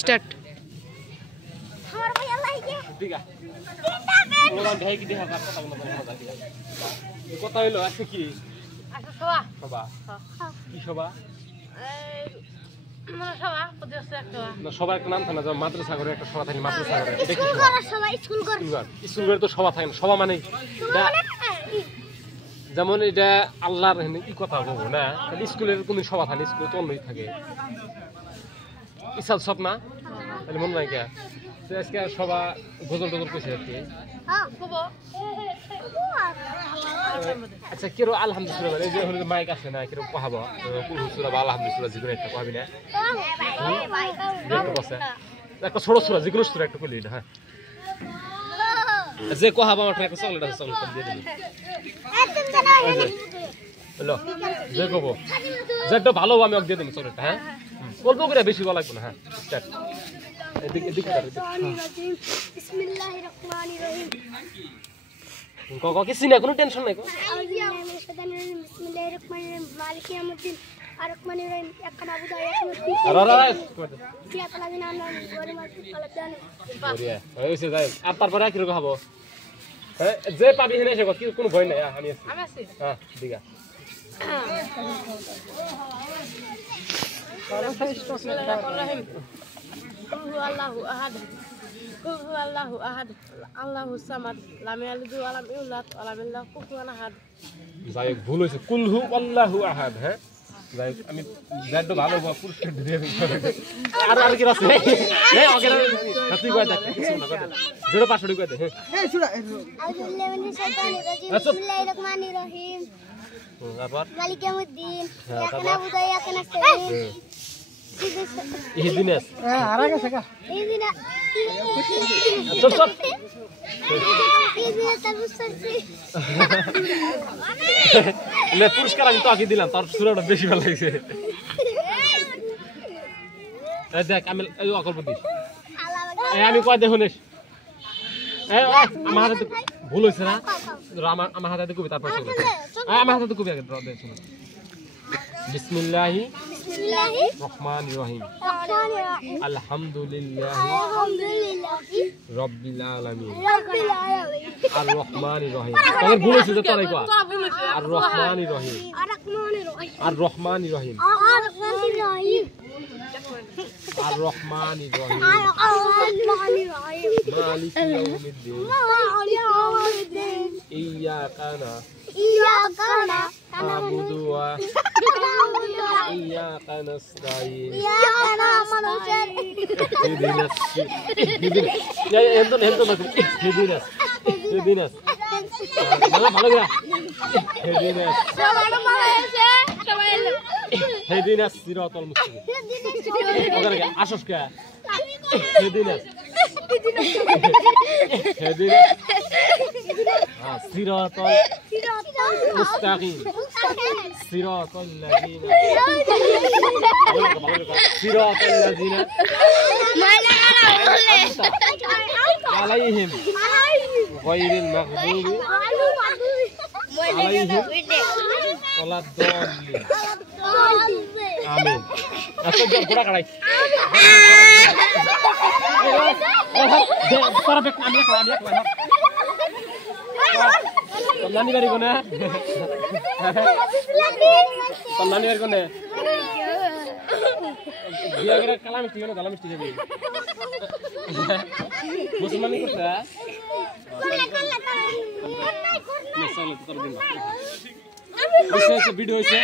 start আমার ভাই আল্লাহ কে ঠিক আছে ওরা ভাই কি দেখা কথা বলবো না ঠিক আছে কথা হইলো আছে কি আচ্ছা সবা সবা কি সবা মানে সবা পদিছে একটা না সবার একটা নাম থাকে না যেমন মাদ্রাসা করে একটা সভা থাকে মাদ্রাসা করে এটা কি স্কুল সভা করার সবাই স্কুল কর স্কুল করে তো সভা থাকে না সভা মানে এটা যেমন এটা আল্লাহর কি কথা বলবো না স্কুলের কোন সভা থাকে স্কুলে তো অন্যই থাকে ইসাল সব না তাহলে মনে নাই কে আজকে সভা গজল টজল কইছে আর কি হ্যাঁ বাবা আচ্ছা কেরো আলহামদুলিল্লাহ এই যে হলো মাইক আছে না কেরো কহাবো কুরু সূরা বা আলহামদুলিল্লাহ যেগুলো একটা কহাবি না দেখতে বসে একটা ছোট সূরা যেগুলো সূরা একটা কইলি না হ্যাঁ যে কহাবো আমার একটা চকলেট আছে চকলেট দিয়ে দিন একদম জানা হ্যালো যে কব যেটা ভালো আমি ওকে দিয়ে দিন চকলেটটা হ্যাঁ অল্প করে বেশি বলা লাগবে না হ্যাঁ স্টার্ট এদিকে এদিকে বিসমিল্লাহির রহমানির রহিম ক কিছু না কোনো টেনশন নাই কো বিসমিল্লাহির রহমানির রহিম মালিক ইয়াউমিদ্দিন আর রহমানির রহিম একটা আবু দাই একটা লাগি নাম গরি মাছ আলাদান বড়িয়া হইছে যাই আর তারপরে কি রকম খাবো হ্যাঁ যে পাবি হেনে সে কি কোনো ভয় নাই আমি আছি হ্যাঁ দিগা আল্লাহু আহাদ আল্লাহু আহাদ আল্লাহু সামাদ লাম ইয়ালিদ ওয়া লাম ইউলাদ ওয়া লাম ইয়াকুল লাহু কুফুয়ান আহাদ যাই ভুল হইছে কুলহু আল্লাহু আহাদ হ্যাঁ যাই আমি যাইতো ভালো পুরস্কার দিয়ে দিই আর কি আছে হ্যাঁ ওকে তুই কই দেখ কিছু না কই জোরে পাঁচশো কই দে হ্যাঁ শুনা আউযুবিল্লাহি মিনাশ শাইতানির রাজিম বিসমিল্লাহির রহমানির রহিম তারপর মালিক ইয়াউমিদ্দিন একটা আবু দাই একটা নাস্তাইন ইহদিনাস আরাগে শেখা ইদিনা চুপ চুপ ইদিনা তাবুসসি লে পুরস্কার আমি তো আগে দিলাম তার সুরাটা বেশি ভালো লাগছে এই দেখ আমি এই অকল্প দিস এই আমি কয় দেখুন এই আমার হাতে ভুল হইছে না আমার হাতে কবি তারপর চলে আমার হাতে কবি আগে দে শুনুন বিসমিল্লাহি রহমানির রহিম আলহামদুলিল্লাহি রাব্বিল আলামিন আর রহমানির রহিম তাহলে ভুল হইছে যে তোরাই কয় আর রহমানির রহিম আর রহমানির রহিম আর রহমানির রহিম মালিক ইয়াউমিদ্দিন ইয়াকা না'বুদু ওয়া ইয়াকা নাস্তাইন ইহদিনাস ভালো করে ইহদিনাস সিরাতাল মুস্তাকিম ওখানে আসস কে ইহদিনাস সিরাতাল মুস্তাকিম সিরাতাল লাযিনা সিরাতাল লাযিনা আলাইহিম গায়রিল মাগদুবি আলাইহিম ওয়ালাদ-দাল্লিন আমিন আচ্ছা জোর গোড়া কাড়াই তোরা বেক আমি একলা নানি বাড়ি কোনে তোর নানি বাড়ি কোনে বিয়া করে কালা মিষ্টি কেন কালা মিষ্টি যাবি মুসলমানি করছে ভিডিও হয়েছে